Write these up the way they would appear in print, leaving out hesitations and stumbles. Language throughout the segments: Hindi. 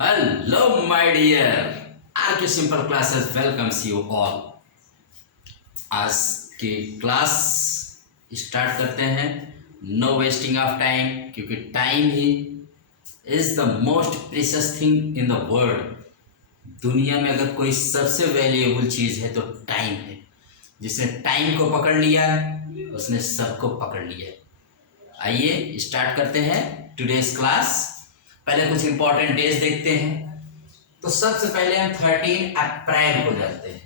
Hello, my dear. RK Simple Classes welcomes you all. आज की क्लास स्टार्ट करते हैं. नो वेस्टिंग ऑफ टाइम, क्योंकि time he is the most precious thing in the world. दुनिया में अगर कोई सबसे वैल्यूएबल चीज़ है तो टाइम है. जिसने टाइम को पकड़ लिया उसने सबको पकड़ लिया. आइए स्टार्ट करते हैं टुडेज क्लास. पहले कुछ इंपॉर्टेंट डेज देखते हैं. तो सबसे पहले हम 13 अप्रैल को जाते हैं.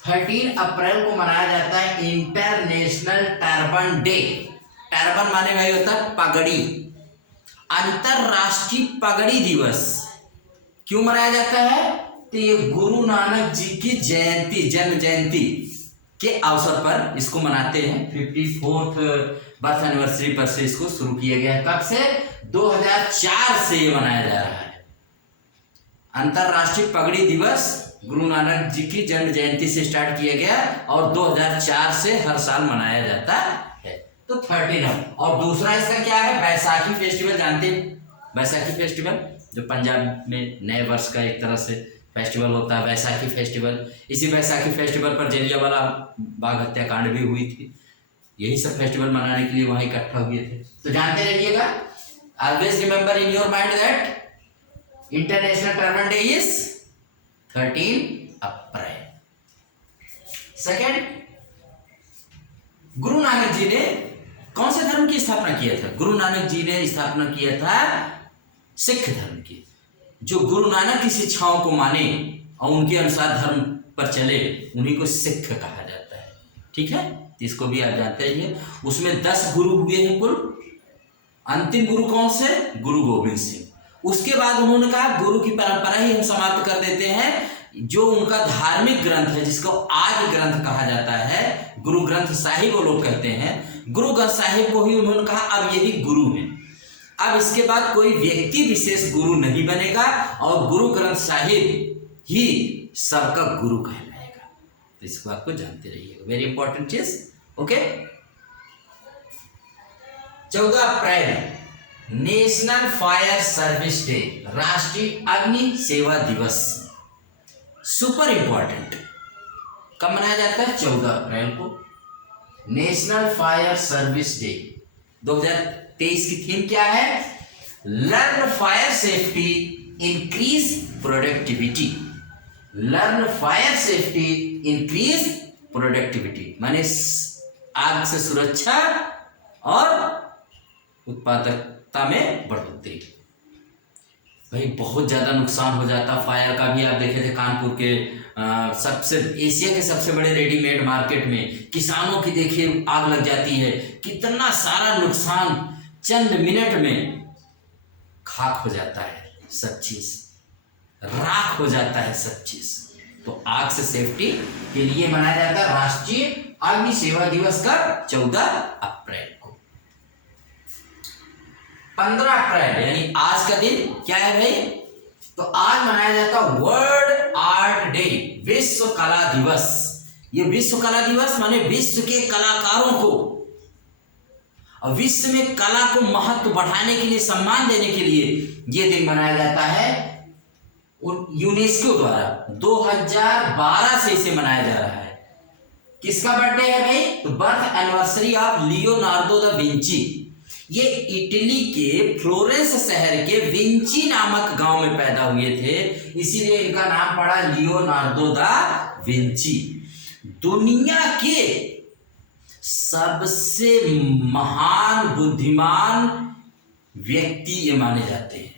13 अप्रैल को मनाया जाता है इंटरनेशनल टर्बन डे. टर्बन माने भाई होता है पगड़ी. अंतरराष्ट्रीय पगड़ी दिवस क्यों मनाया जाता है? तो ये गुरु नानक जी की जयंती, जन्म जयंती के अवसर पर इसको मनाते हैं. 54th बर्थ एनिवर्सरी पर से इसको शुरू किया गया है. कब से? 2004 से ये मनाया जा रहा है. अंतरराष्ट्रीय पगड़ी दिवस गुरु नानक जी की जन्म जयंती से स्टार्ट किया गया और 2004 से हर साल मनाया जाता है. तो 13. और दूसरा इसका क्या है? बैसाखी फेस्टिवल. जानते हैं बैसाखी फेस्टिवल जो पंजाब में नए वर्ष का एक तरह से फेस्टिवल होता है, बैसाखी फेस्टिवल. इसी बैसाखी फेस्टिवल पर जलियांवाला बाग हत्याकांड भी हुई थी. यही सब फेस्टिवल मनाने के लिए वहां इकट्ठा हुए थे. तो जानते रहिएगा. Always remember in your mind that international turban day is 13 April. Second, Guru Nanak ji ने कौन से धर्म की स्थापना किया था? गुरु नानक जी ने स्थापना किया था सिख धर्म की. जो गुरु नानक की शिक्षाओं को माने और उनके अनुसार धर्म पर चले उन्हीं को सिख कहा जाता है. ठीक है, इसको भी आप जानते ही हैं. उसमें 10 गुरु हुए हैं कुल. अंतिम गुरु कौन से? गुरु गोविंद सिंह. उसके बाद उन्होंने कहा गुरु की परंपरा ही हम समाप्त कर देते हैं. जो उनका धार्मिक ग्रंथ है जिसको आदि ग्रंथ कहा जाता है, गुरु ग्रंथ साहिब वो लोग कहते हैं, गुरु ग्रंथ साहिब को ही उन्होंने कहा अब यही गुरु है. अब इसके बाद कोई व्यक्ति विशेष गुरु नहीं बनेगा और गुरु ग्रंथ साहिब ही सबका गुरु कहलाएगा. तो इस बात को जानते रहिएगा. वेरी इंपॉर्टेंट चीज. ओके. 14 अप्रैल नेशनल फायर सर्विस डे, राष्ट्रीय अग्नि सेवा दिवस. Super important. कब मनाया जाता है? 14 अप्रैल को. नेशनल फायर सर्विस डे 2023 की थीम क्या है? Learn fire safety, increase productivity. Learn fire safety, increase productivity माने आग से सुरक्षा और उत्पादकता में बढ़ोतरी. भाई बहुत ज़्यादा नुकसान हो जाता फायर का भी. आप देखे थे कानपुर के सबसे एशिया के सबसे बड़े रेडीमेड मार्केट में किसानों की देखिए आग लग जाती है. कितना सारा नुकसान चंद मिनट में खाक हो जाता है. सब चीज राख हो जाता है सब चीज. तो आग से सेफ्टी के लिए मनाया जाता है राष्ट्रीय अग्नि सेवा दिवस का 14 अप्रैल को. 15 अप्रैल यानी आज का दिन क्या है भाई? तो आज मनाया जाता है वर्ल्ड आर्ट डे, विश्व कला दिवस. ये विश्व कला दिवस माने विश्व के कलाकारों को और विश्व में कला को महत्व बढ़ाने के लिए, सम्मान देने के लिए ये दिन मनाया जाता है यूनेस्को द्वारा. 2012 से इसे मनाया जा रहा है. किसका बर्थडे है भाई? तो birth anniversary of Leonardo da Vinci. ये इटली के फ्लोरेंस शहर के विंची नामक गांव में पैदा हुए थे, इसीलिए इनका नाम पड़ा लियोनार्डो दा विंची. दुनिया के सबसे महान बुद्धिमान व्यक्ति ये माने जाते हैं.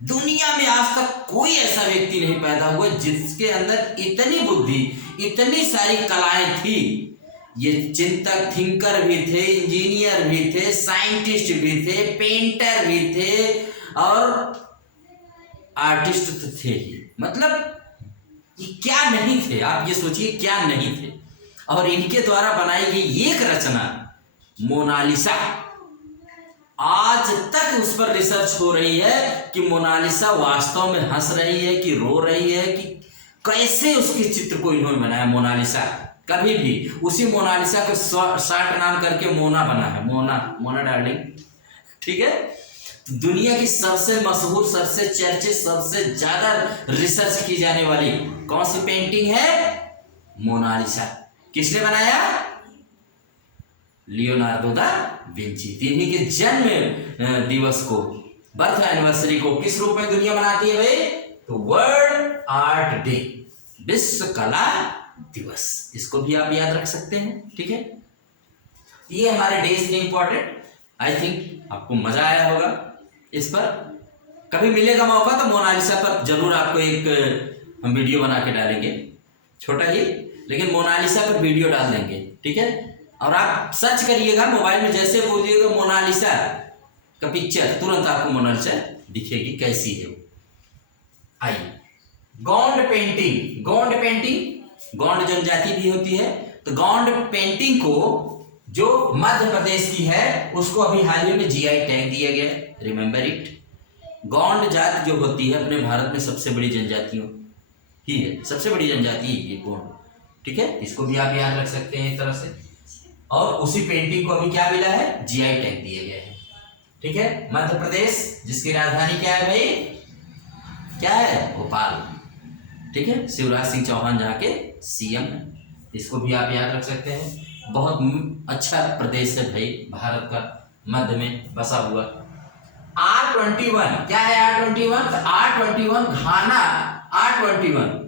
दुनिया में आज तक कोई ऐसा व्यक्ति नहीं पैदा हुआ जिसके अंदर इतनी बुद्धि, इतनी सारी कलाएं थी. ये चिंतक, थिंकर भी थे, इंजीनियर भी थे, साइंटिस्ट भी थे, पेंटर भी थे और आर्टिस्ट तो थे ही. मतलब ये क्या नहीं थे? आप ये सोचिए क्या नहीं थे. और इनके द्वारा बनाई गई एक रचना मोनालिसा, आज तक उस पर रिसर्च हो रही है कि मोनालिसा वास्तव में हंस रही है कि रो रही है, कि कैसे उसके चित्र को इन्होंने बनाया. मोनालिसा कभी भी उसी मोनालिसा को शॉर्ट नाम करके मोना बना है. मोना, मोना डार्लिंग. ठीक है. तो दुनिया की सबसे मशहूर, सबसे चर्चित, सबसे ज्यादा रिसर्च की जाने वाली कौन सी पेंटिंग है? मोनालिसा। किसने बनाया? Leonardo da Vinci. इन्हीं के जन्म दिवस को, बर्थ एनिवर्सरी को किस रूप में दुनिया मनाती है भाई? तो वर्ल्ड आर्ट डे, विश्व कला दिवस। इसको भी आप याद रख सकते हैं, ठीक है। ये हमारे डेज में इंपॉर्टेंट। आई थिंक आपको मजा आया होगा इस पर। कभी मिलेगा मौका तो मोनालिसा पर जरूर आपको एक हम वीडियो बना के डालेंगे, छोटा ही, लेकिन मोनालिसा पर वीडियो डाल देंगे, ठीक है। और आप सर्च करिएगा मोबाइल में, जैसे बोलिएगा मोनालिसा का पिक्चर, तुरंत आपको मोनालिसा दिखेगी कैसी है वो। आइए, गोंड पेंटिंग। गोंड पेंटिंग, गोंड जनजाति भी होती है, तो गोंड पेंटिंग को जो मध्य प्रदेश की है उसको अभी हाल ही में जीआई टैग दिया गया है, रिमेंबर इट। गोंड जाति जो होती है अपने भारत में सबसे बड़ी जनजातियों ही है, सबसे बड़ी जनजाति ये गोंड, ठीक है। इसको भी आप याद रख सकते हैं इस तरह से। और उसी पेंटिंग को अभी क्या मिला है? जीआई टैग दिया गया है, ठीक है। मध्य प्रदेश, जिसकी राजधानी क्या है भाई? क्या है? भोपाल, ठीक है। शिवराज सिंह चौहान जहाँ के सीएम है, इसको भी आप याद रख सकते हैं। बहुत अच्छा प्रदेश है भाई भारत का, मध्य में बसा हुआ। R21 क्या है? R21, R21 घाना। R21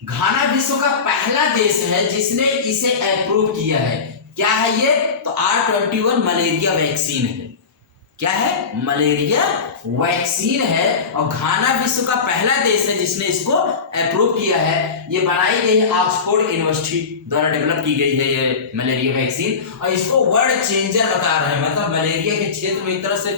घाना विश्व का पहला देश है जिसने इसे अप्रूव किया है। क्या है ये? तो R21 मलेरिया वैक्सीन है। क्या है? मलेरिया वैक्सीन है, और घाना विश्व का पहला देश है जिसने इसको अप्रूव किया है। ये बनाई गई है ऑक्सफोर्ड यूनिवर्सिटी द्वारा डेवलप की गई है ये मलेरिया वैक्सीन, और इसको वर्ल्ड चेंजर बता रहे हैं। मतलब मलेरिया के क्षेत्र में एक तरह से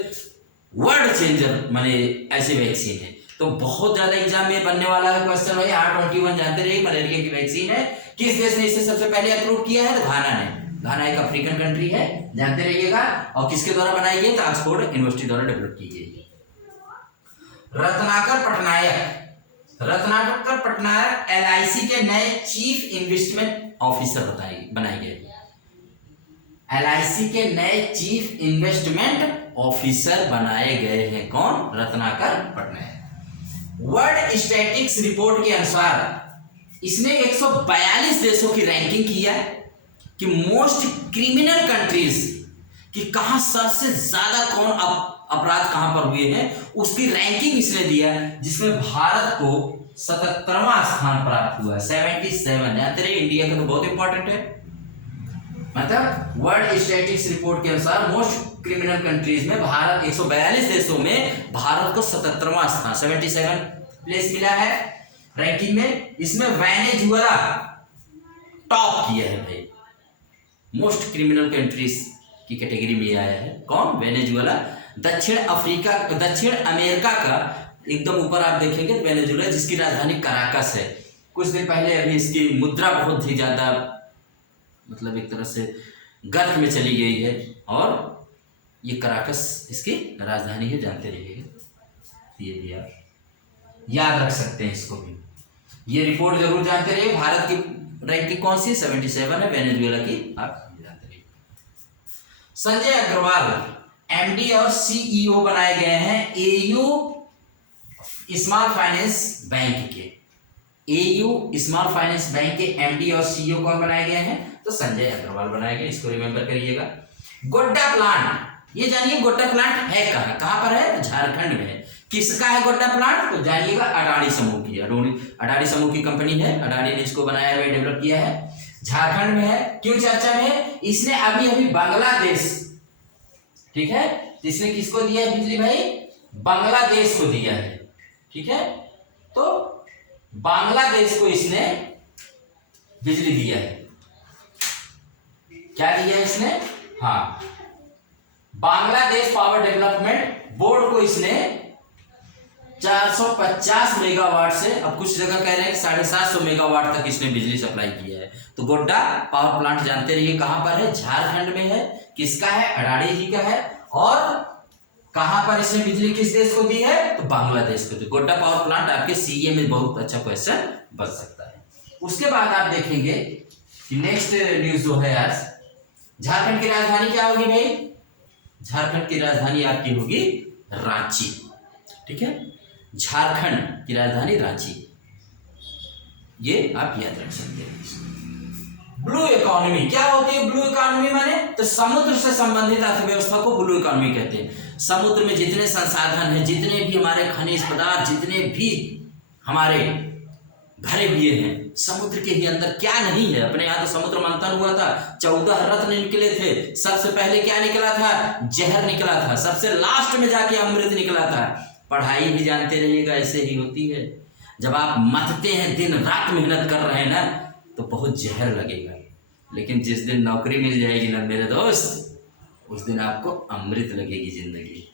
वर्ल्ड चेंजर माने ऐसी वैक्सीन है। तो बहुत ज्यादा एग्जाम में बनने वाला है क्वेश्चन भाई। R21 जानते रहिए मलेरिया की वैक्सीन है। किस देश ने इसे सबसे पहले अप्रूव किया है? तो घाना ने। घाना एक अफ्रीकन कंट्री है, जानते रहिएगा। और किसके द्वारा बनाई गई? तो ऑक्सफोर्ड यूनिवर्सिटी द्वारा डेवलप की गई है। रत्नाकर पटनायक। रत्नाकर पटनायक LIC के नए चीफ इन्वेस्टमेंट ऑफिसर बनाए गए। LIC के नए चीफ इन्वेस्टमेंट ऑफिसर बनाए गए हैं। कौन? Ratnakar Patnaik. World statistics report के अनुसार इसने 142 देशों की रैंकिंग किया कि मोस्ट क्रिमिनल कंट्रीज, कि कहां सबसे ज्यादा कौन अपराध कहां पर हुए हैं, उसकी रैंकिंग इसने दिया, जिसमें भारत को 77वां स्थान प्राप्त हुआ है। 77। जानते रहे इंडिया का तो बहुत इंपॉर्टेंट है। मतलब वर्ल्ड स्टैटिस्टिक्स रिपोर्ट के अनुसार मोस्ट क्रिमिनल कंट्रीज में भारत 142 देशों में भारत को 77वां स्थान, 77 प्लेस मिला है रैंकिंग में। इसमें वेनेजुएला टॉप किया है भाई, मोस्ट क्रिमिनल कंट्रीज की कैटेगरी में आया है। कौन? वेनेजुएला। दक्षिण अमेरिका का एकदम ऊपर आप देखेंगे वेनेजुएला, जिसकी राजधानी कराकस है। कुछ दिन पहले अभी इसकी मुद्रा बहुत ही ज्यादा, मतलब एक तरह से गर्त में चली गई है, और ये कराकस इसकी राजधानी है, जानते रहिएगा। ये भी आप याद रख सकते हैं इसको भी। ये रिपोर्ट जरूर जानते रहिए। भारत की रैंकिंग कौन सी? 77 है, वेनेजुएला की आप जानते रहिए। संजय अग्रवाल MD और CEO बनाए गए हैं AU स्मॉल फाइनेंस बैंक के। AU स्मॉल फाइनेंस बैंक के MD और CEO कौन बनाए गए हैं? तो संजय अग्रवाल बनाए गए। इसको रिमेंबर करिएगा। गोड्डा प्लांट, ये जानिए गोड्डा प्लांट है कहाँ? कहाँ पर है? झारखंड में है। किसका है गोड्डा प्लांट? तो जानिएगा अडानी समूह की। अडानी समूह की कंपनी है, अडानी ने इसको बनाया है, डेवलप किया है। झारखंड में है। क्यों चर्चा में है? इसने अभी बांग्लादेश, ठीक है, इसने किसको दिया है बिजली भाई? बांग्लादेश को दिया है, ठीक है। तो बांग्लादेश को इसने बिजली दिया है। क्या दिया है इसने? हाँ, बांग्लादेश पावर डेवलपमेंट बोर्ड को इसने 450 मेगावाट से, अब कुछ जगह कह रहे हैं 750 मेगावाट तक इसने बिजली सप्लाई किया है। तो गोड्डा पावर प्लांट जानते रहिए कहां पर है? झारखंड में है। किसका है? अडानी जी का है। और कहां पर इसने बिजली किस देश को दी है? तो बांग्लादेश को दी। गोड्डा पावर प्लांट आपके CA में बहुत अच्छा क्वेश्चन बन सकता है। उसके बाद आप देखेंगे कि नेक्स्ट न्यूज जो है आज, झारखंड की राजधानी क्या होगी भाई? झारखंड की राजधानी आपकी होगी रांची, ठीक है, झारखंड की राजधानी रांची, ये आप याद रख सकते हैं। ब्लू इकोनॉमी क्या होती है? ब्लू इकोनॉमी माने तो समुद्र से संबंधित अर्थव्यवस्था को ब्लू इकोनॉमी कहते हैं। समुद्र में जितने संसाधन हैं, जितने भी हमारे खनिज पदार्थ, जितने भी हमारे भरे हुए हैं समुद्र के ही अंदर, क्या नहीं है। अपने यहाँ तो समुद्र मंथन हुआ था, 14 रत्न निकले थे। सबसे पहले क्या निकला था? जहर निकला था। सबसे लास्ट में जाके अमृत निकला था। पढ़ाई भी जानते रहिएगा, ऐसे ही होती है। जब आप मथते हैं, दिन रात मेहनत कर रहे हैं ना, तो बहुत जहर लगेगा, लेकिन जिस दिन नौकरी मिल जाएगी ना मेरे दोस्त, उस दिन आपको अमृत लगेगी जिंदगी।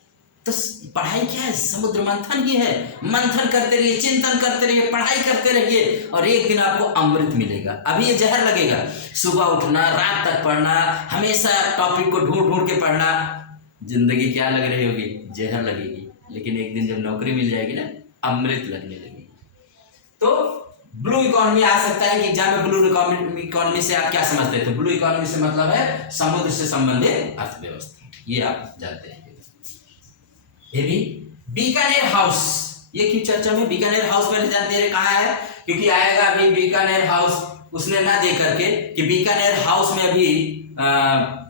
तो पढ़ाई क्या है? समुद्र मंथन ही है। मंथन करते रहिए, चिंतन करते रहिए, पढ़ाई करते रहिए, और एक दिन आपको अमृत मिलेगा। अभी ये जहर लगेगा। सुबह उठना, रात तक पढ़ना, हमेशा टॉपिक को ढूंढ ढूंढ के पढ़ना, जिंदगी क्या लग रही होगी? जहर लगेगी। लेकिन एक दिन जब नौकरी मिल जाएगी ना, अमृत लगने लगेगी। तो ब्लू इकोनॉमी आ सकता है कि एग्जाम में। ब्लू इकोनॉमी से आप क्या समझते थे? ब्लू इकोनॉमी से मतलब है समुद्र से संबंधित अर्थव्यवस्था, ये आप जानते हैं। ये भी बीकानेर हाउस, ये क्यों चर्चा में? बीकानेर हाउस पहले जानते हैं कहाँ है? क्योंकि आएगा अभी बीकानेर हाउस, उसने ना दे करके कि बीकानेर हाउस में अभी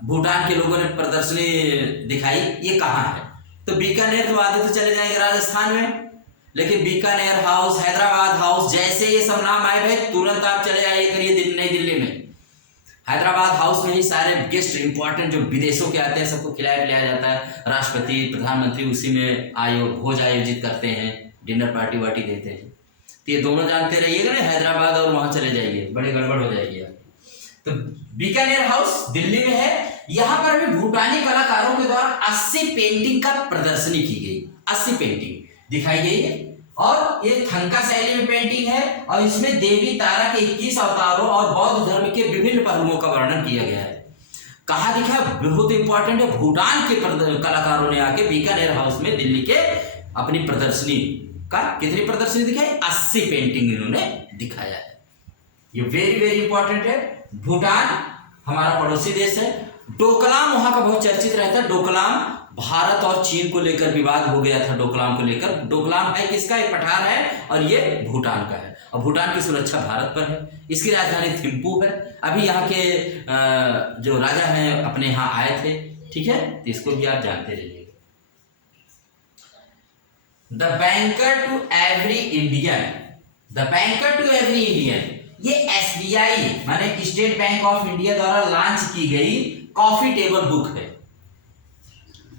भूटान के लोगों ने प्रदर्शनी दिखाई, ये कहाँ है? तो बीकानेर तो आते तो चले जाएंगे राजस्थान में, लेकिन बीकानेर हाउस, हैदराबाद हाउस, जैसे ये सब नाम आए भाई तुरंत आप चले जाइए करिए नई दिल्ली में। हैदराबाद हाउस में ही सारे गेस्ट इंपॉर्टेंट जो विदेशों के आते हैं सबको खिलाया पिलाया जाता है। राष्ट्रपति, प्रधानमंत्री उसी में भोज आयोजित करते हैं, डिनर पार्टी वार्टी देते हैं। तो ये दोनों जानते रहिएगा ना, हैदराबाद और वहां चले जाइए, बड़े गड़बड़ हो जाएगी आप। तो बीकानेर हाउस दिल्ली में है। यहाँ पर भी भूटानी कलाकारों के द्वारा 80 पेंटिंग का प्रदर्शनी की गई। 80 पेंटिंग दिखाई गई है, और ये थंका शैली में पेंटिंग है, और इसमें देवी तारा के 21 अवतारों और बौद्ध धर्म के विभिन्न पहलुओं का वर्णन किया गया है। कहाँ दिखा? बहुत इंपॉर्टेंट है। भूटान के कलाकारों ने आके बीकानेर हाउस में दिल्ली के अपनी प्रदर्शनी का, कितनी प्रदर्शनी दिखाई? 80 पेंटिंग इन्होंने दिखाया है। ये वेरी वेरी इंपॉर्टेंट है। भूटान हमारा पड़ोसी देश है। डोकलाम वहां का बहुत चर्चित रहता है। डोकलाम भारत और चीन को लेकर विवाद हो गया था। डोकलाम को लेकर, डोकलाम है किसका? एक पठार है, और ये भूटान का है, और भूटान की सुरक्षा भारत पर है। इसकी राजधानी थिम्पू है। अभी यहाँ के जो राजा हैं अपने यहाँ आए थे, ठीक है, तो इसको भी आप जानते रहिएगा। The banker to every Indian, the banker to every Indian, ये एसबीआई माने स्टेट बैंक ऑफ इंडिया द्वारा लॉन्च की गई कॉफी टेबल बुक है।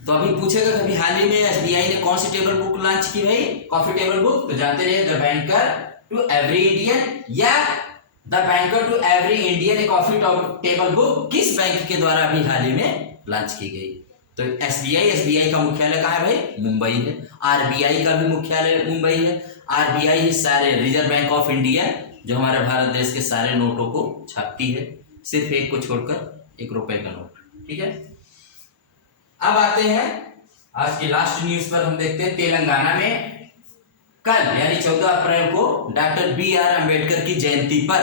तो अभी पूछेगा कभी हाल ही में एसबीआई ने कौन सी टेबल बुक लॉन्च की भाई? Coffee table book. तो जानते रहिए the banker to every Indian या the banker to every Indian coffee table book किस बैंक के द्वारा अभी हाल ही में लॉन्च की गई? तो एसबीआई का मुख्यालय कहाँ है भाई? मुंबई है। आरबीआई का भी मुख्यालय मुंबई है। आरबीआई सारे रिजर्व बैंक ऑफ इंडिया जो हमारे भारत देश के सारे नोटों को छापती है, सिर्फ एक को छोड़कर, 1 रुपए का नोट, ठीक है। अब आते हैं आज की लास्ट न्यूज पर। हम देखते हैं तेलंगाना में कल यानी 14 अप्रैल को डॉक्टर BR अम्बेडकर की जयंती पर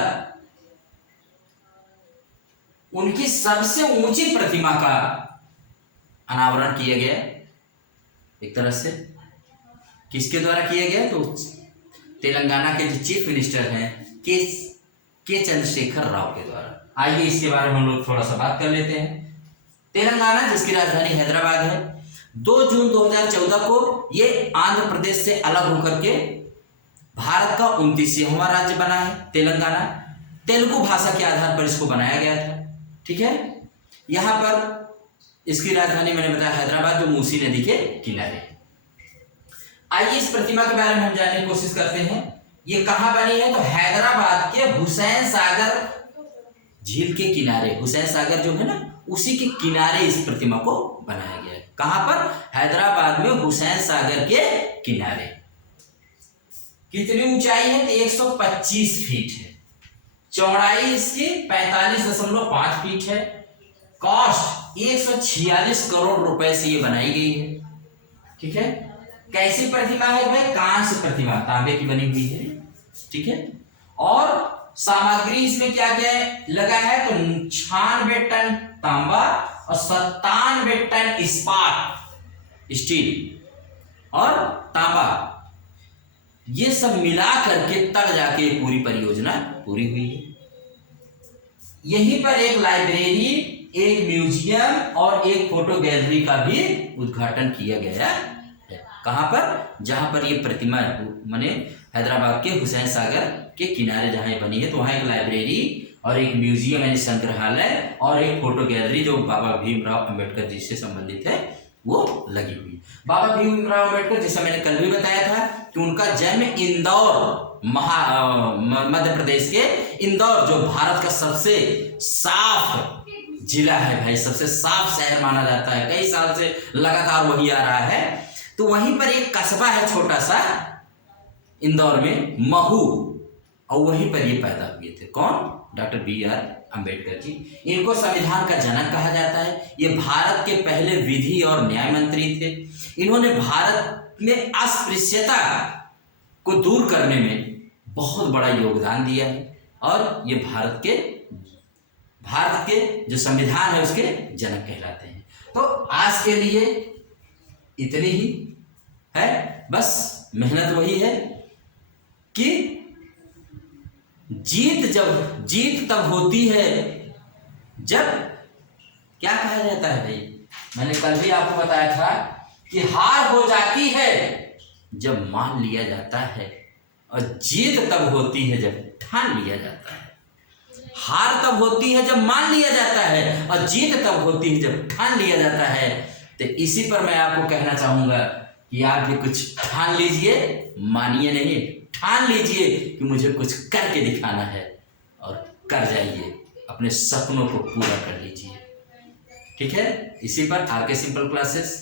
उनकी सबसे ऊंची प्रतिमा का अनावरण किया गया। एक तरह से किसके द्वारा किया गया? तो तेलंगाना के जो चीफ मिनिस्टर हैं के चंद्रशेखर राव के द्वारा। आइए इसके बारे में हम लोग थोड़ा सा बात कर लेते हैं। तेलंगाना जिसकी राजधानी हैदराबाद है, 2 जून 2014 को ये आंध्र प्रदेश से अलग होकर के भारत का 29वां राज्य बना है तेलंगाना। तेलुगु भाषा के आधार पर इसको बनाया गया था, ठीक है। यहां पर इसकी राजधानी मैंने बताया हैदराबाद, जो मूसी नदी के किनारे। आइए इस प्रतिमा के बारे में हम जानने की कोशिश करते हैं। ये कहां बनी है? तो हैदराबाद के हुसैन सागर झील के किनारे, हुसैन सागर जो है ना, उसी के किनारे इस प्रतिमा को बनाया गया है। कहां पर? हैदराबाद में हुसैन सागर के किनारे। कितनी ऊंचाई है? तो 125 फीट है। चौड़ाई इसकी 45.5 फीट है। कॉस्ट 146 करोड़ रुपए से ये बनाई गई है, ठीक है। कैसी प्रतिमा है भाई? कांस्य प्रतिमा, तांबे की बनी हुई है, ठीक है। और सामग्री इसमें क्या क्या लगा है? तो 96 टन तांबा और 97 टन इस्पात स्टील और तांबा, ये सब मिला करके तब जाके पूरी परियोजना पूरी हुई है। यहीं पर एक लाइब्रेरी, एक म्यूजियम और एक फोटो गैलरी का भी उद्घाटन किया गया है। कहाँ पर? जहाँ पर ये प्रतिमा माने हैदराबाद के हुसैन सागर के किनारे जहाँ ये बनी है, तो वहाँ एक लाइब्रेरी और एक म्यूजियम यानी संग्रहालय और एक फोटो गैलरी जो बाबा भीमराव अंबेडकर जी से संबंधित है वो लगी हुई। बाबा भीमराव अंबेडकर, जैसा मैंने कल भी बताया था कि उनका जन्म इंदौर मध्य प्रदेश के इंदौर, जो भारत का सबसे साफ जिला है भाई, सबसे साफ शहर माना जाता है, कई साल से लगातार वही आ रहा है। तो वहीं पर एक कस्बा है छोटा सा इंदौर में, महू, और वहीं पर ये पैदा हुए थे। कौन? Doctor B R. अंबेडकर जी। इनको संविधान का जनक कहा जाता है। ये भारत के पहले विधि और न्याय मंत्री थे। इन्होंने भारत में अस्पृश्यता को दूर करने में बहुत बड़ा योगदान दिया है और ये भारत के जो संविधान है उसके जनक कहलाते हैं। तो आज के लिए इतनी ही है, बस मेहनत वही है कि जीत तब होती है जब, क्या कहा जाता है भाई, मैंने कल भी आपको बताया था कि हार हो जाती है जब मान लिया जाता है और जीत तब होती है जब ठान लिया जाता है। हार तब होती है जब मान लिया जाता है और जीत तब होती है जब ठान लिया जाता है। तो इसी पर मैं आपको कहना चाहूँगा कि आप भी कुछ ठान लीजिए, मानिए नहीं, ठान लीजिए कि मुझे कुछ करके दिखाना है और कर जाइए, अपने सपनों को पूरा कर लीजिए। ठीक है, इसी पर आरके सिंपल क्लासेस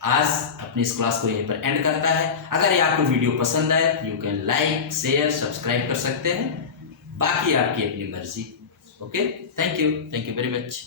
आज अपनी इस क्लास को यहीं पर एंड करता है। अगर ये आपको वीडियो पसंद आए, you can like, share, subscribe कर सकते हैं, बाकी आपकी अपनी मर्जी। Okay, thank you very much.